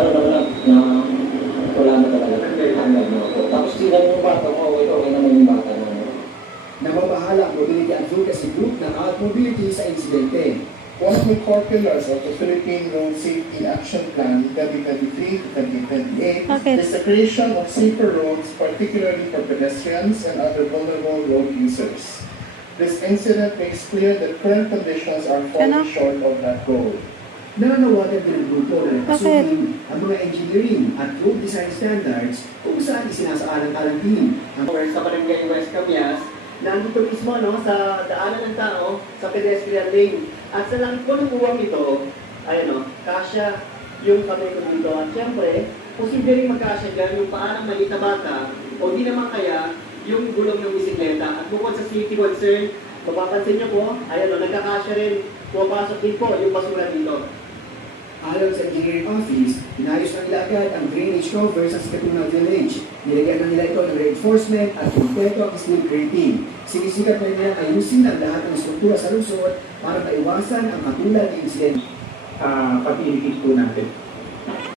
ano naman na wala na talaga. Tapos tingnan yung bata mo, okay naman yung bata mo. Nababahala ang Mobility Advocacy Group ng Out Mobility sa insidente. One of the core pillars of the Philippine Road Safety Action Plan 2023-2028 is the creation of safer roads, particularly for pedestrians and other vulnerable road users. This incident makes clear that current conditions are falling short of that goal. Nananawagan din ang grupo na nagpasugin ang mga engineering at road design standards kung saan isinasaalang-alang din ang Sa Barangay West Camias, nandito mismo sa daanan ng tao sa pedestrian lane. At sa langit po ng uwang ito, kasya yung kamay ko dito. At syempre, posible rin magkasya dyan yung paa ng maliit na bata o di naman kaya yung gulong ng bisikleta. At bukod sa safety concern, mapapansin niyo po, nagkakasya rin, pumapasok din po yung basura dito. Ayon sa Engineering Office, inayos ng nila agad ang drainage cover sa Skatunaw Village. Nilagyan na nila ito ng reinforcement at kumpleto ang steel grating. Sinisikat na nila ayusin ang lahat ng struktura sa lungsod para maiwasan ang katulad ng insidente. Pag-iikit po natin.